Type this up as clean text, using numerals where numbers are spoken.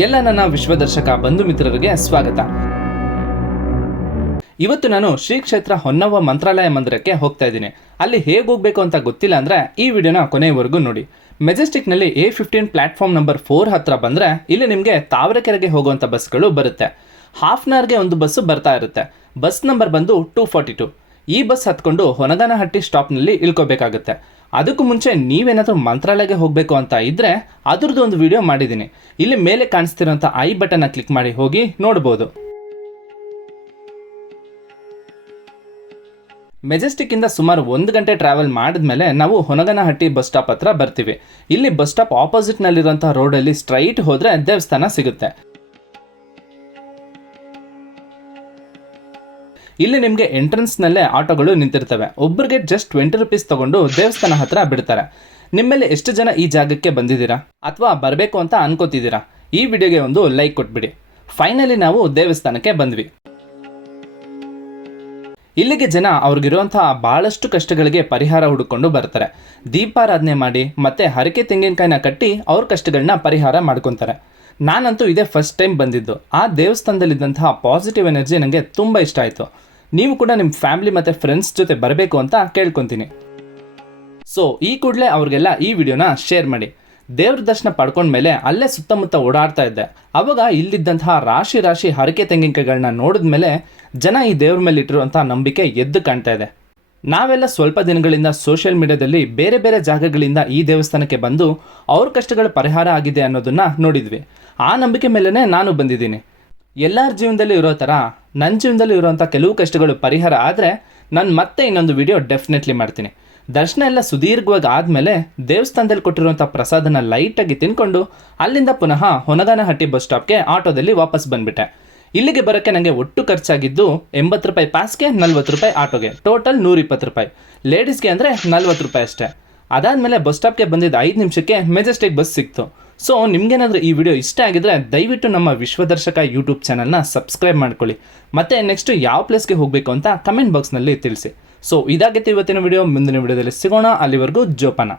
ಎಲ್ಲ ನನ್ನ ವಿಶ್ವದರ್ಶಕ ಬಂಧು ಮಿತ್ರರಿಗೆ ಸ್ವಾಗತ. ಇವತ್ತು ನಾನು ಶ್ರೀ ಕ್ಷೇತ್ರ ಹೊನ್ನವ್ವ ಮಂತ್ರಾಲಯ ಮಂದಿರಕ್ಕೆ ಹೋಗ್ತಾ ಇದ್ದೀನಿ. ಅಲ್ಲಿ ಹೇಗೆ ಹೋಗಬೇಕು ಅಂತ ಗೊತ್ತಿಲ್ಲ ಅಂದರೆ ಈ ವಿಡಿಯೋನ ಕೊನೆಯವರೆಗೂ ನೋಡಿ. ಮೆಜೆಸ್ಟಿಕ್ನಲ್ಲಿ A15 ಪ್ಲಾಟ್ಫಾರ್ಮ್ ನಂಬರ್ 4 ಹತ್ರ ಬಂದರೆ ಇಲ್ಲಿ ನಿಮಗೆ ತಾವರೆಕೆರೆಗೆ ಹೋಗುವಂಥ ಬಸ್ಗಳು ಬರುತ್ತೆ. ಹಾಫ್ ಅನ್ ಅವರ್ಗೆ ಒಂದು ಬಸ್ಸು ಬರ್ತಾ ಇರುತ್ತೆ. ಬಸ್ ನಂಬರ್ ಬಂದು 242. ಈ ಬಸ್ ಹತ್ಕೊಂಡು ಹೊನಗಾನಹಟ್ಟಿ ಸ್ಟಾಪ್ನಲ್ಲಿ ಇಳ್ಕೋಬೇಕಾಗುತ್ತೆ. ಅದಕ್ಕೂ ಮುಂಚೆ ನೀವೇನಾದರೂ ಮಂತ್ರಾಲಯಕ್ಕೆ ಹೋಗಬೇಕು ಅಂತ ಇದ್ದರೆ ಅದ್ರದ್ದು ಒಂದು ವಿಡಿಯೋ ಮಾಡಿದ್ದೀನಿ. ಇಲ್ಲಿ ಮೇಲೆ ಕಾಣಿಸ್ತಿರೋಂಥ ಐ ಬಟನ್ನ ಕ್ಲಿಕ್ ಮಾಡಿ ಹೋಗಿ ನೋಡ್ಬೋದು. ಮೆಜೆಸ್ಟಿಕ್ಕಿಂದ ಸುಮಾರು 1 ಗಂಟೆ ಟ್ರಾವೆಲ್ ಮಾಡಿದ್ಮೇಲೆ ನಾವು ಹೊನಗನಹಟ್ಟಿ ಬಸ್ ಸ್ಟಾಪ್ ಹತ್ರ ಬರ್ತೀವಿ. ಇಲ್ಲಿ ಬಸ್ ಸ್ಟಾಪ್ ಆಪೋಸಿಟ್ನಲ್ಲಿರೋಂಥ ರೋಡಲ್ಲಿ ಸ್ಟ್ರೈಟ್ ಹೋದರೆ ದೇವಸ್ಥಾನ ಸಿಗುತ್ತೆ. ಇಲ್ಲಿ ನಿಮಗೆ ಎಂಟ್ರೆನ್ಸ್ನಲ್ಲೇ ಆಟೋಗಳು ನಿಂತಿರ್ತವೆ. ಒಬ್ಬರಿಗೆ ಜಸ್ಟ್ 20 ರೂಪೀಸ್ ತೊಗೊಂಡು ದೇವಸ್ಥಾನ ಹತ್ರ ಬಿಡ್ತಾರೆ. ನಿಮ್ಮಲ್ಲಿ ಎಷ್ಟು ಜನ ಈ ಜಾಗಕ್ಕೆ ಬಂದಿದ್ದೀರಾ ಅಥವಾ ಬರಬೇಕು ಅಂತ ಅನ್ಕೋತಿದ್ದೀರಾ? ಈ ವಿಡಿಯೋಗೆ ಒಂದು ಲೈಕ್ ಕೊಟ್ಬಿಡಿ. ಫೈನಲಿ ನಾವು ದೇವಸ್ಥಾನಕ್ಕೆ ಬಂದ್ವಿ. ಇಲ್ಲಿಗೆ ಜನ ಅವ್ರಿಗಿರುವಂತಹ ಭಾಳಷ್ಟು ಕಷ್ಟಗಳಿಗೆ ಪರಿಹಾರ ಹುಡುಕೊಂಡು ಬರ್ತಾರೆ. ದೀಪಾರಾಧನೆ ಮಾಡಿ ಮತ್ತೆ ಹರಕೆ ತೆಂಗಿನಕಾಯಿನ ಕಟ್ಟಿ ಅವ್ರ ಕಷ್ಟಗಳನ್ನ ಪರಿಹಾರ ಮಾಡ್ಕೊತಾರೆ. ನಾನಂತೂ ಇದೇ ಫಸ್ಟ್ ಟೈಮ್ ಬಂದಿದ್ದು. ಆ ದೇವಸ್ಥಾನದಲ್ಲಿದ್ದಂತಹ ಪಾಸಿಟಿವ್ ಎನರ್ಜಿ ನನಗೆ ತುಂಬ ಇಷ್ಟ ಆಯಿತು. ನೀವು ಕೂಡ ನಿಮ್ಮ ಫ್ಯಾಮಿಲಿ ಮತ್ತು ಫ್ರೆಂಡ್ಸ್ ಜೊತೆ ಬರಬೇಕು ಅಂತ ಕೇಳ್ಕೊತೀನಿ. ಸೊ ಈ ಕೂಡಲೇ ಅವ್ರಿಗೆಲ್ಲ ಈ ವಿಡಿಯೋನ ಶೇರ್ ಮಾಡಿ. ದೇವ್ರ ದರ್ಶನ ಪಡ್ಕೊಂಡ್ಮೇಲೆ ಅಲ್ಲೇ ಸುತ್ತಮುತ್ತ ಓಡಾಡ್ತಾ ಇದ್ದೆ. ಆವಾಗ ಇಲ್ಲಿದ್ದಂತಹ ರಾಶಿ ರಾಶಿ ಹರಕೆ ತೆಂಗಿನಕಾಯಿಗಳನ್ನ ನೋಡಿದ್ಮೇಲೆ ಜನ ಈ ದೇವ್ರ ಮೇಲೆ ಇಟ್ಟಿರುವಂಥ ನಂಬಿಕೆ ಎದ್ದು ಕಾಣ್ತಾ ಇದೆ. ನಾವೆಲ್ಲ ಸ್ವಲ್ಪ ದಿನಗಳಿಂದ ಸೋಷಿಯಲ್ ಮೀಡಿಯಾದಲ್ಲಿ ಬೇರೆ ಬೇರೆ ಜಾಗಗಳಿಂದ ಈ ದೇವಸ್ಥಾನಕ್ಕೆ ಬಂದು ಅವ್ರ ಕಷ್ಟಗಳು ಪರಿಹಾರ ಆಗಿದೆ ಅನ್ನೋದನ್ನು ನೋಡಿದ್ವಿ. ಆ ನಂಬಿಕೆ ಮೇಲೇ ನಾನು ಬಂದಿದ್ದೀನಿ. ಎಲ್ಲರ ಜೀವನದಲ್ಲೂ ಇರೋ ಥರ ನನ್ನ ಜೀವನದಲ್ಲೂ ಇರೋವಂಥ ಕೆಲವು ಕಷ್ಟಗಳು ಪರಿಹಾರ ಆದರೆ ನಾನು ಮತ್ತೆ ಇನ್ನೊಂದು ವಿಡಿಯೋ ಡೆಫಿನೆಟ್ಲಿ ಮಾಡ್ತೀನಿ. ದರ್ಶನ ಎಲ್ಲ ಸುದೀರ್ಘವಾಗಿ ಆದಮೇಲೆ ದೇವಸ್ಥಾನದಲ್ಲಿ ಕೊಟ್ಟಿರುವಂಥ ಪ್ರಸಾದನ ಲೈಟಾಗಿ ತಿನ್ಕೊಂಡು ಅಲ್ಲಿಂದ ಪುನಃ ಹೊನಗಾನಹಟ್ಟಿ ಬಸ್ ಸ್ಟಾಪ್ಗೆ ಆಟೋದಲ್ಲಿ ವಾಪಸ್ ಬಂದುಬಿಟ್ಟೆ. ಇಲ್ಲಿಗೆ ಬರೋಕ್ಕೆ ನನಗೆ ಒಟ್ಟು ಖರ್ಚಾಗಿದ್ದು 80 ರೂಪಾಯಿ ಪಾಸ್ಗೆ, 40 ರೂಪಾಯಿ ಆಟೋಗೆ, ಟೋಟಲ್ 120 ರೂಪಾಯಿ. ಲೇಡೀಸ್ಗೆ ಅಂದರೆ 40 ರೂಪಾಯಿ ಅಷ್ಟೇ. ಅದಾದಮೇಲೆ ಬಸ್ ಸ್ಟಾಪ್ಗೆ ಬಂದಿದ್ದ 5 ನಿಮಿಷಕ್ಕೆ ಮೆಜೆಸ್ಟಿಕ್ ಬಸ್ ಸಿಕ್ತು. ಸೊ ನಿಮಗೇನಾದರೂ ಈ ವಿಡಿಯೋ ಇಷ್ಟ ಆಗಿದ್ರೆ ದಯವಿಟ್ಟು ನಮ್ಮ ವಿಶ್ವದರ್ಶಕ ಯೂಟ್ಯೂಬ್ ಚಾನಲ್ನ ಸಬ್ಸ್ಕ್ರೈಬ್ ಮಾಡ್ಕೊಳ್ಳಿ. ಮತ್ತು ನೆಕ್ಸ್ಟ್ ಯಾವ ಪ್ಲೇಸ್ಗೆ ಹೋಗಬೇಕು ಅಂತ ಕಮೆಂಟ್ ಬಾಕ್ಸ್ನಲ್ಲಿ ತಿಳಿಸಿ. ಸೊ ಇದಾಗಿತ್ತು ಇವತ್ತಿನ ವಿಡಿಯೋ. ಮುಂದಿನ ವಿಡಿಯೋದಲ್ಲಿ ಸಿಗೋಣ. ಅಲ್ಲಿವರೆಗೂ ಜೋಪಾನ.